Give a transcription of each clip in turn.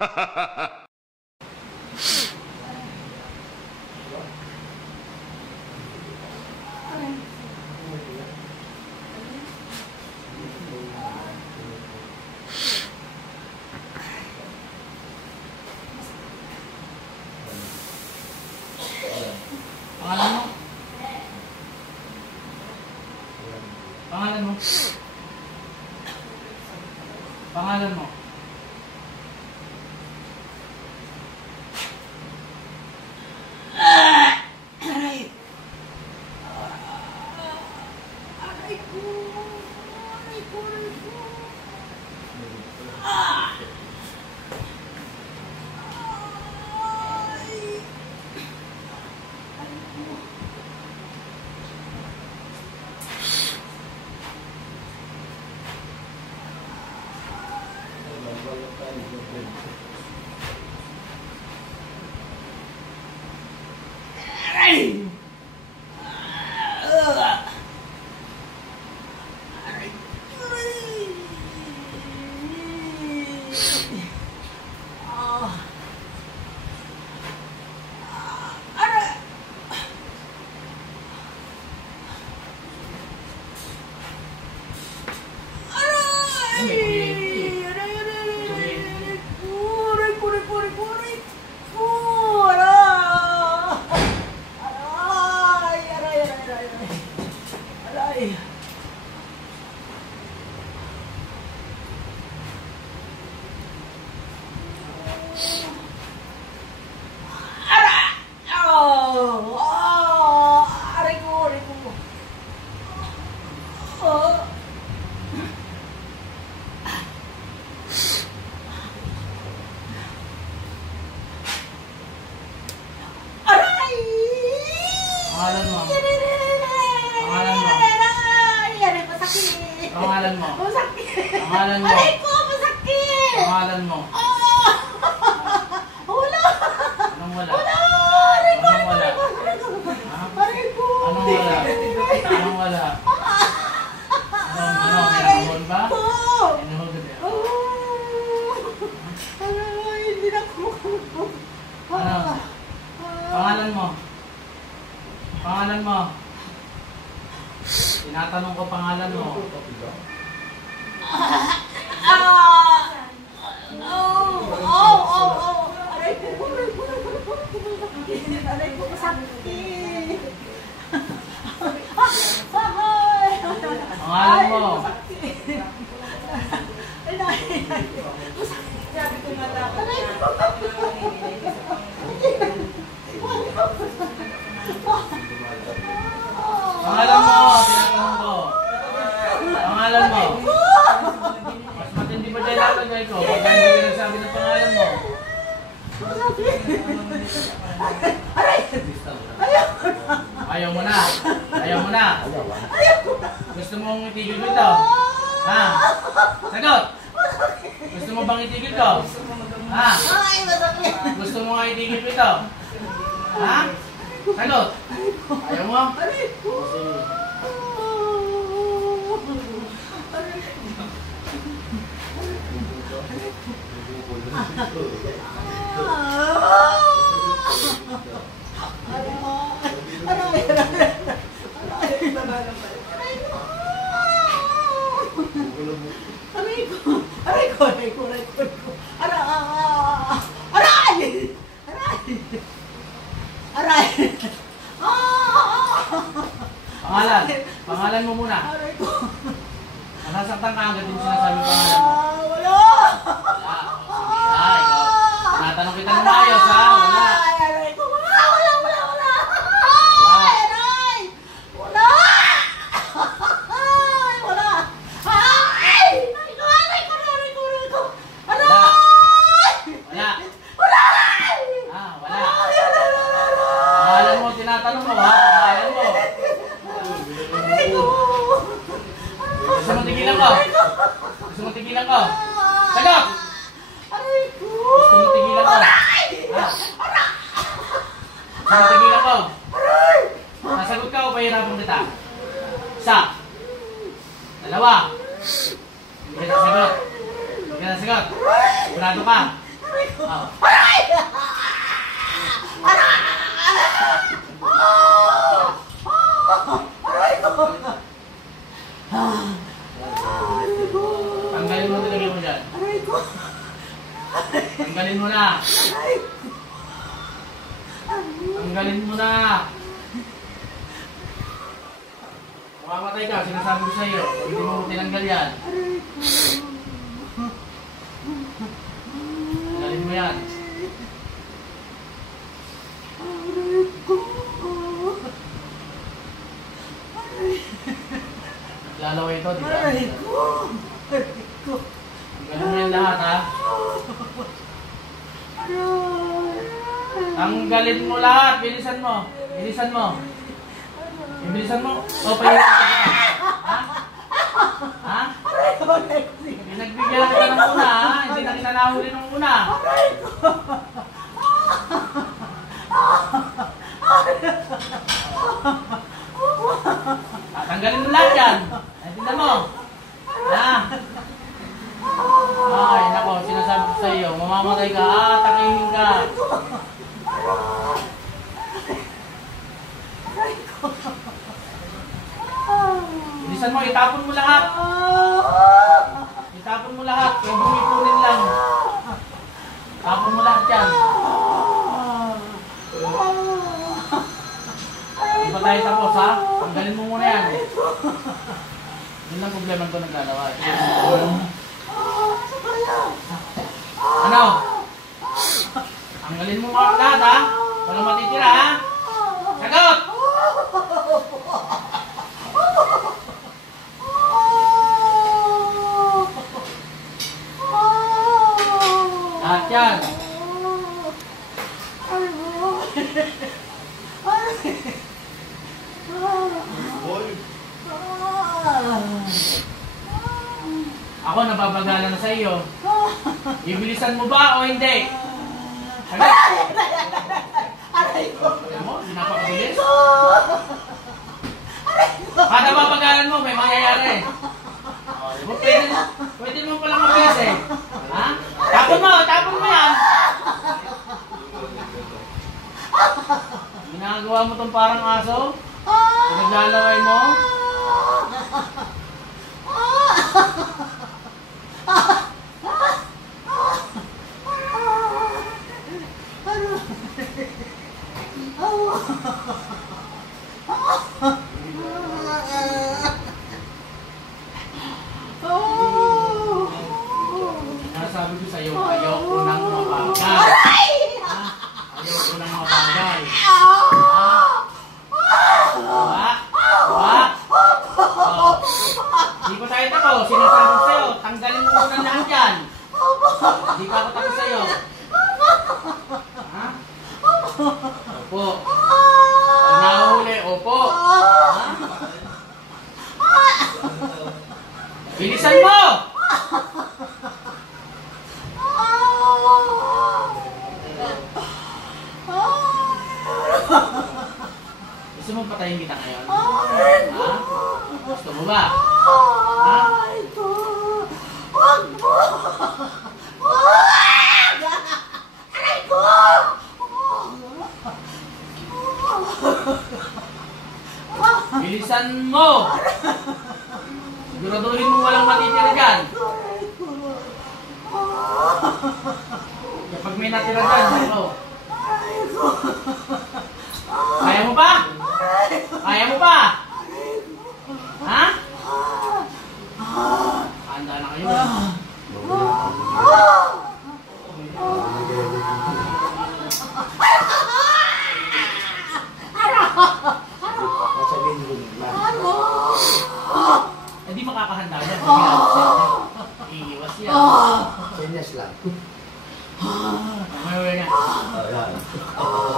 Pangalan mo? Pangalan mo? Pangalan mo? Aray! Aray ko! Aray ko! Aray ko! Aray! Pangalan mo? Pangalan mo? Pangalan mo? Pangalan mo? Aray ko, masakit! Pangalan mo? Wala! Anong wala? Wala! Aray ko! Anong wala? Aray ko! Anong wala? Anong wala? Ano? Pinahon ba? Pinahon ka ba? Aray, hindi na ako makamukha. Ano? Pangalan mo? Pangalan mo? Tinatanong ko pangalan mo. Aray ko, aray ko, masakit. Pangalan mo? Sabi ko nga dapat. Pangalan mo? Tinatanong ko. Pangalan mo? Mas matindi ba dahil natagay ko? Pagka hindi ka nagsabi ng pangalan mo. Ayaw mo na. Ayaw mo na. Gusto mong itigil ko ito? Ha? Sagot! Gusto mo bang itigil ko? Ha? Gusto mo nga itigil ko ito? Ha? Sagot! Ayaw mo? Pangalan. Pangalan mo muna. Nasasaktan ka agad yung sinasabi pangalan mo. Wala! Wala. Ay, tinatanong kita ng ayos, ha? Wala. Tinatanong mo, ha? Pangalan mo. Gusto mong tigilan ko? Gusto mong tigilan ko? Sagot! Gusto mong tigilan ko? Ha? Gusto mong tigilan ko? Nasagot ka o pahirapan kita? Isa. Dalawa. Hindi ka nasagot. Hindi ka nasagot. Sigurado ka? Oh. Tanggalin mo talaga mo dyan. Tanggalin mo na. Tanggalin mo na. Mamamatay ka, sinasabi ko sa iyo. Hindi mo tinanggal yan. Tanggalin mo yan. Lalawa ito, di ba? Tanggalin mo yan lahat, ha? Tanggalin mo lahat. Bilisan mo. Bilisan mo. Bilisan mo. O, pahirap ka kita. Ha? Ha? Pinagbigyan kita ng una, ha? Hindi na kita nahuli ng una. Tanggalin mo lahat yan. Naintindihan mo? Ha? Ay, nako, sinasabi ko sa iyo, mamamatay ka, atakihin ka. Bilisan mo, itapon mo lahat. Itapon mo lahat, huwag mong ipunin lang. Itapon mo lahat yan. Hindi pa tayo tapos, ha? Tanggalin mo muna yan. Yun lang problema ko naglalawa. Ano? Tanggalin mo mga lahat, ha? Walang matitira, ha? Sagot! Lahat yan. Ako nababagala na sa iyo. Ibilisan mo ba o hindi? Sagot! Alam mo, hindi napakabilis. Kada mapagalan mo, may mangyayari. Pwede mo palang mabilis eh. Ha? Tapon mo yan. Ginagawa mo tong parang aso? Pinaglalaway mo? Sabi ko sa'yo, ayaw ko nang mabagay. Ayaw ko nang mabagay. Hindi ko tayo tapos. Sinasabi ko sa'yo, tanggalin mo muna lahat yan. Hindi pa ako tapos sa'yo. Ha? Opo. Pag nahuli, opo. Ha? Bilisan mo! Gusto mo patayin kita ngayon? Ha? Gusto mo ba? Ha? Wag mo! Wag! Aray ko! Bilisan mo! Siguraduhin mo walang matitira dyan. Kapag may natira dyan, ano? Kaya mo pa? Kaya mo pa? Ha? Handa na kayo. Hindi makakahanda yan. Iiwas yan. Senyas lang. Ngayon yan. Ayan.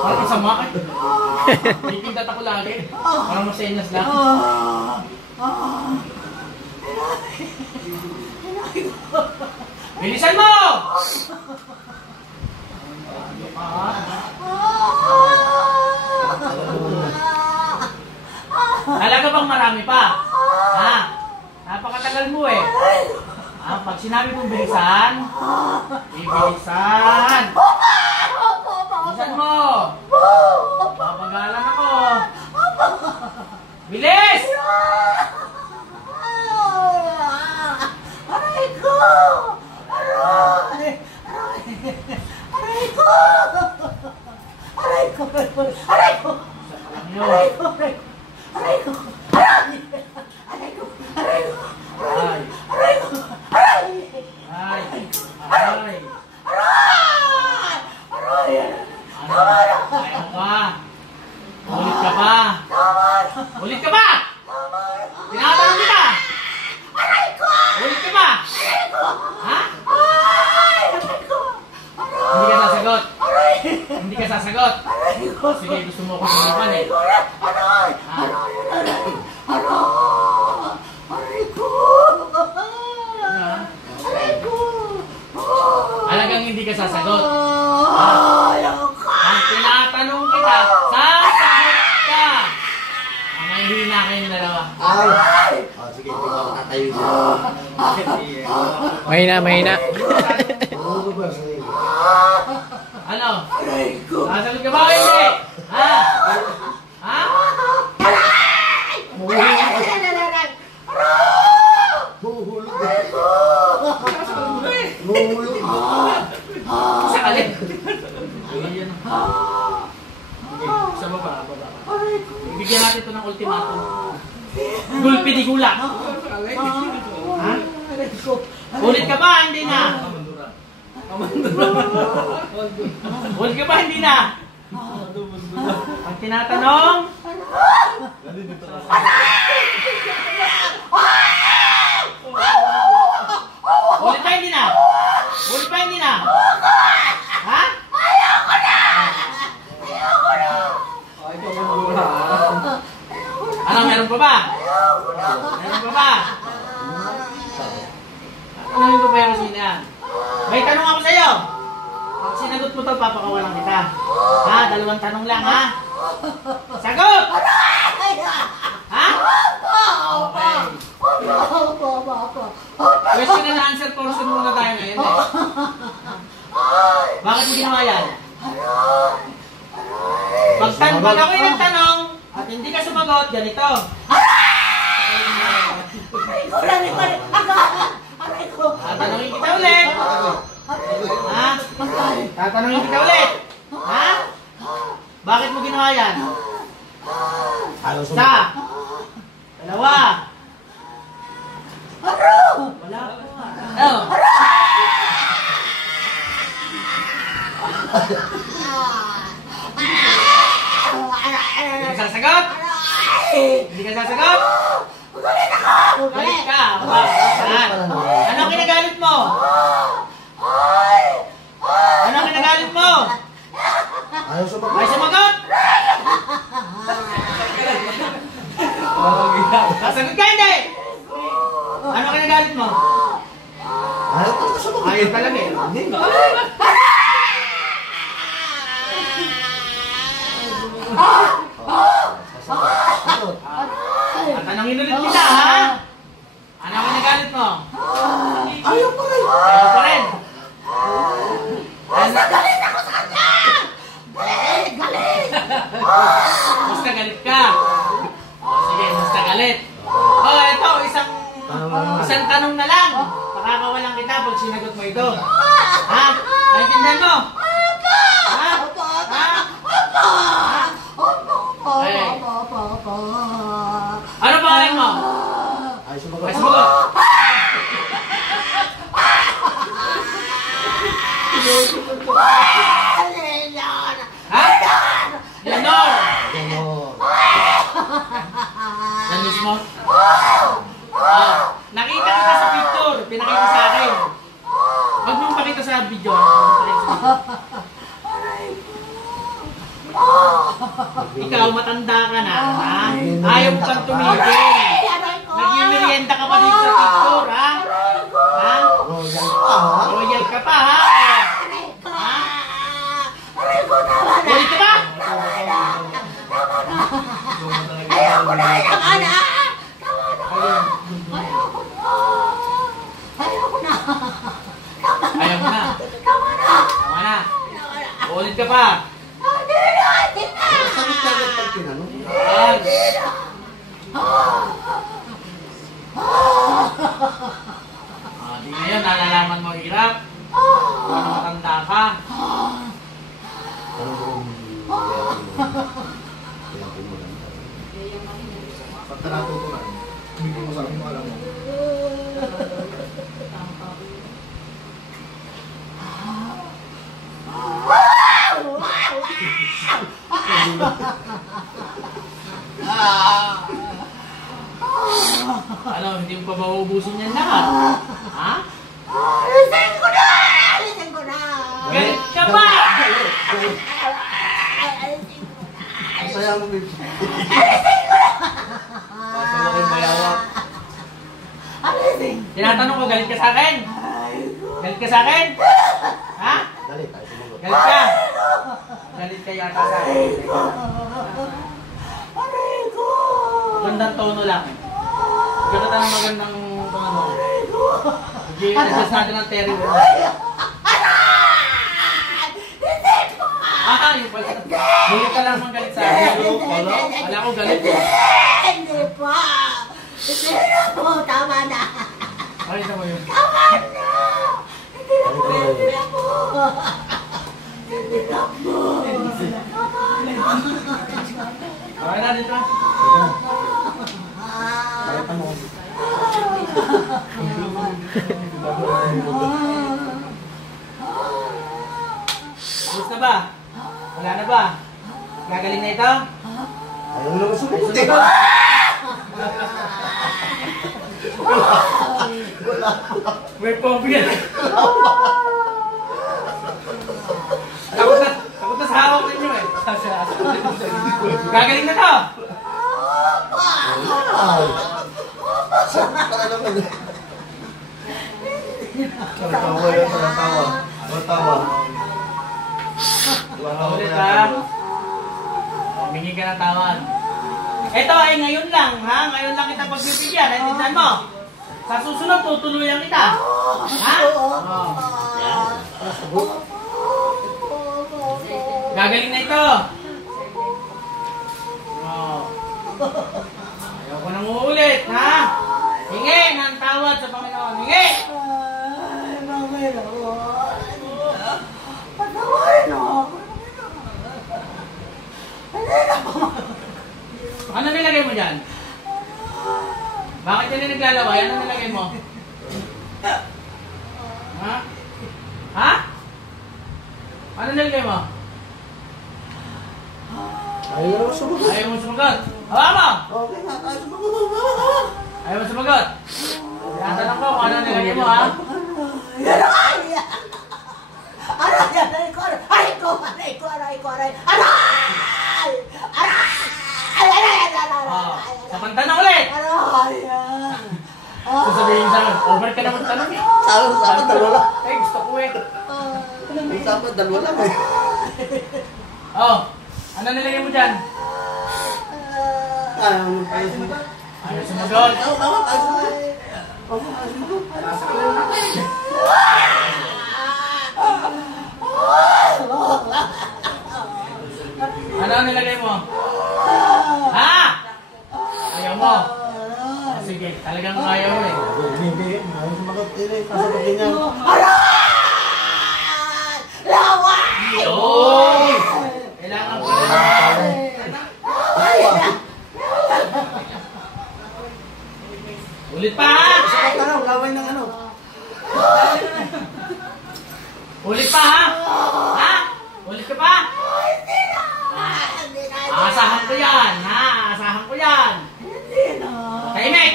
Parang kasama ka. Pipindat ako lagi. Parang masenyas lang. Bilisan mo! Talaga bang marami pa? Ha? Napakatagal mo eh. Ha? Pag sinabi mong bilisan, bibilisan. Bilisan mo. Papagalan ako. Bilis! Aray ko! Aray! Aray ko! Aray ko! Aray ko! Aray ko! Aray ko! Aray ko! Aray ko! Ay. Aray ko! Aray! Ay. Ay. Aray! Ayaw ka. Ulit ka pa. Ulit ka pa! Tinatanong kita! Aray ko! Ulit ka pa! Aray ko! Ha? Ay! Aray ko! Hindi ka sasagot. Aray! Hindi ka sasagot. Aray ko! Sige, gusto mo ako sumipan eh. Aray! Ha? Aray! Aray! Aray ko! Ha? Aray ko! Alagang hindi ka sasagot. Ayaw ka! Ang tinatanong kita, sasagot ka! Ang mahihina kayong dalawa. Ay! Oh, sige, hindi ko tatayo dyan. Mahina. Ano ko ba sa iyo? Ano? Aray ko! Sasagot ka ba o hindi? Ha? Ha? Huhulog eh. Huhulog. Sa kalit. Ayan. Sa baba. Ibigyan natin ito ng ultimatum. Gulpi di gula. Ha? Ulit ka ba? Hindi na. Ulit ka ba? Hindi na. Pag tinatanong, ulit pa hindi na. Ulit pa hindi na. Ha? Ano, meron pa ba? Meron pa ba? Ano yung papaya ko sina? May tanong ako sa'yo. Pag sinagot mo to, papakawalan kita. Ha? 2 tanong lang, ha? Sagot! Ha? Okay. Question and answer portion muna tayo ngayon eh. Bakit mo ginawa yan? Pag ako'y nagtanong at hindi ka sumagot, ganito. Tatanungin kita ulit. Ha? Tatanungin kita ulit. Ha? Bakit mo ginawa yan? Ayaw Isa. sumagot. 2. Wala po. Oh. Hindi ka sasagot? Hindi ka sasagot? Galit ka. Saan? Ano ang kinagalit mo? Ano ang kinagalit mo? Ayaw sumagot. Ay, sumagot? Sasagot ka hindi? Ano ang kinagalit mo? Ayaw talaga sumagot. Ayaw talaga eh. Hindi. Sasagot. Tatanungin ulit kita, ha? Ano ang kinagalit mo? Ayaw pa rin. Ayaw pa rin. Basta galit ako sa kanya! Galit! Galit! Basta galit ka. Sige, basta galit. Oh, ito, isang tanong na lang. Pakakawalan kita pag sinagot mo ito. Ha? Naintindihan mo? Ha? Ha? Ano pangalan mo? Ayaw sumagot. Ay, sumagot. Ha? Leonor! Ganon. Yan mismo? Nakita kita sa picture. Pinakita sa akin. Huwag mong pakita sa video. Ikaw, matanda ka na. Ha? Ayaw mo kang tumigil. Nagmimerienda ka pa dito sa picture, ha? Ha? Royal pa, ha? Royal ka pa, ha? Ha? Ulit ka ba? Ayoko na! Ayoko na! Pagka natutunan, hindi mo sabi mo alam mo. Ano, hindi mo pa mauubusin yan lahat? Ha? Alisin ko na! Alisin ko na! Galit ka ba? Alisin ko na! Ang saya mo, baby. Alisin ko na! Basta laki mayawak. Alisin! Tinatanong ko, galit ka sa akin? Galit ka sa akin? Ha? Dali, tayo sumagot. Galit ka? Galit ka yata sa akin. Aray ko! Magandang tono lang. Ganda ng magandang tono. Aray ko! Sige, adjust natin ang Terry. Aray! Hindi po! Ah, yung pala. Galit ka lang mang galit sa akin. Wala ko galit. Hindi po! Hindi na po! Tama na! Pakita mo yun. Tama na! Hindi na po! Hindi na po! Hindi na po! Okay na dito. Pakita mo. Gusto ba? Wala na ba? Gagaling na ito? Ayaw mo naman sumagot eh. May phobia. Takot na sa hawak ninyo eh. Gagaling na to. Para naman eh. Tawa yan, tawa. Tawa. Ulit ha. Humingi ka ng tawad. Ito ay ngayon lang ha. Ngayon lang kita pagbibigyan. Naintindihan mo? Sa susunod tutuluyan kita. Ha? Gagaling na ito. Ayaw ko nang uulit ha. Hingi ng tawad sa Panginoon. Hingi! Ay, Panginoon! Patawarin mo ako! Hindi na po! Ano nilagay mo dyan? Bakit yun naglalaway? Ano nilagay mo? Ha? Ha? Ano nilagay mo? Ayaw mo naman sumagot. Ayaw mo sumagot. Hawa mo! Okay nga, tayo sumagot. Ayaw mo sumagot. Tinatanong ko kung ano nilagay mo ha? Yan ang kaya! Aray! Aray ko! Aray ko! Aray ko! Aray ko! Aray! Aray! Aray! Aray! Oh, sa pantana ulit! Aray! Sasabihin sa akin, over ka naman tanong eh. Sabi, dalawa lang. Eh, gusto ko eh. Ang sabi, dalawa lang eh. Oh, ano nilagay mo dyan? Ayaw mo tayo sumagot. Ayaw sumagot. Tawa, tayo sumagot. Tayo sumagot. Ano ang nilagay mo? Ha? Ayaw mo? Oh, sige, talagang ayaw mo eh. Hindi, ayaw sumagot. Sasagutin niya. Aray! Laway! Yun! Kailangan ko rin. Ulit pa ha? Sagot na lang, laway ng ano. Ulit pa ha? Ha? Ulit ka pa? Hindi na! Hindi na! Aasahan ko yan, ha? Aasahan ko yan. Hindi na! Tahimik!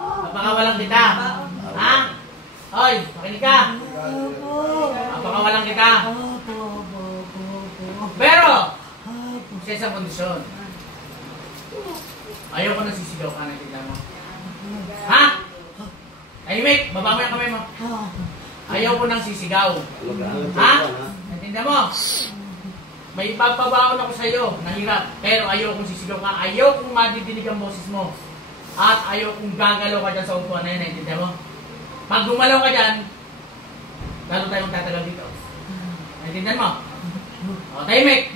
Napakawalan kita. Ha? Hoy, makinig ka. Napakawalan kita. Pero, sa isang kondisyon. Ayaw ko nang sisigaw ka, naintindihan mo. Ha? Tahimik, baba mo yung kamay mo. Ayaw ko nang sisigaw. Ha? Naintindihan mo? May ipapabaon ako sa iyo, nahirap. Pero ayaw kong sisigaw ka. Ayaw kong madidinig ang boses mo. At ayaw kong gagalaw ka dyan sa upuan na yun, naintindihan mo? Pag gumalaw ka dyan, lalo tayong tatagal dito. Naintindihan mo? O, tahimik!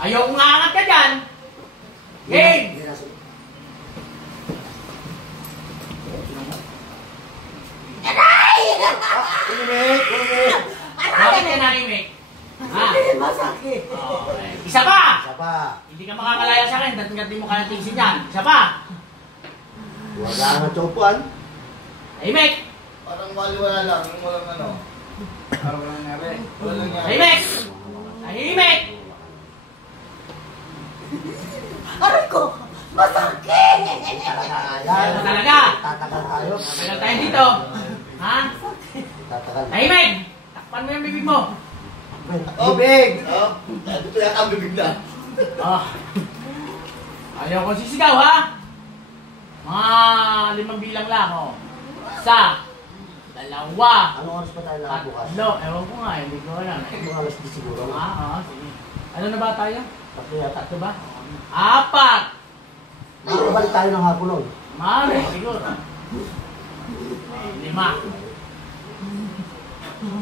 Ayaw kong aangat ka dyan. Game! Hindi na sunod. Umimik! Umimik! Bakit ka nahimik? Ha? Masakit. Okay. Isa pa! Isa pa. Hindi ka makakalaya sa akin, dating di mo kaya tingsin yan. Isa pa! Wala nga chopuan. Tahimik! Parang wala lang, yung walang ano. Parang walang nangyari. Walang nangyari. Tahimik! Tahimik! Aray ko! Masakit! Yan. Ano talaga? Tatagal tayo. Tagal tayo dito. Ha? Tatagal. Tahimik! Takpan mo yung bibig mo. Oh, big! Oh, dito yata ang bibig na. Oh. Ayaw ko sisigaw, ha? Mga 5 bilang lang, oh. 1, 2, Anong oras pa tayo nakabukas? 3. Ewan ko nga, hindi ko alam. Mga alas 10 siguro. Sige. Ano na ba tayo? Tatlo yata. 3 ba? 4. Makakabalik tayo ng hapon nun. Mali, siguro. 5.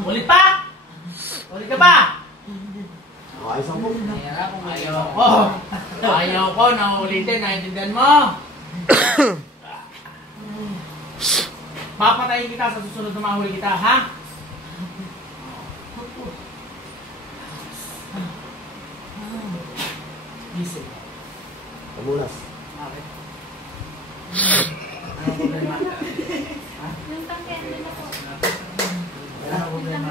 Ulit pa! Ulit ka pa! Ayos ang po. Ayaw ko na ulitin, naiintindihan mo? Papatayin kita sa susunod na mahuli kita, ha? Gising. Pamunas. Bakit? Anong problema? Ha? Yung tangken nila po. Anong problema?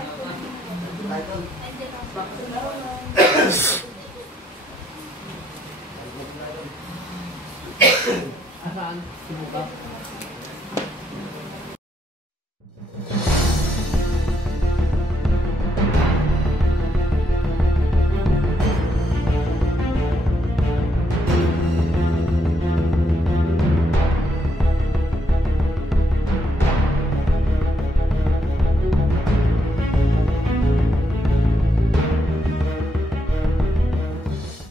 Asaan? Sibuka?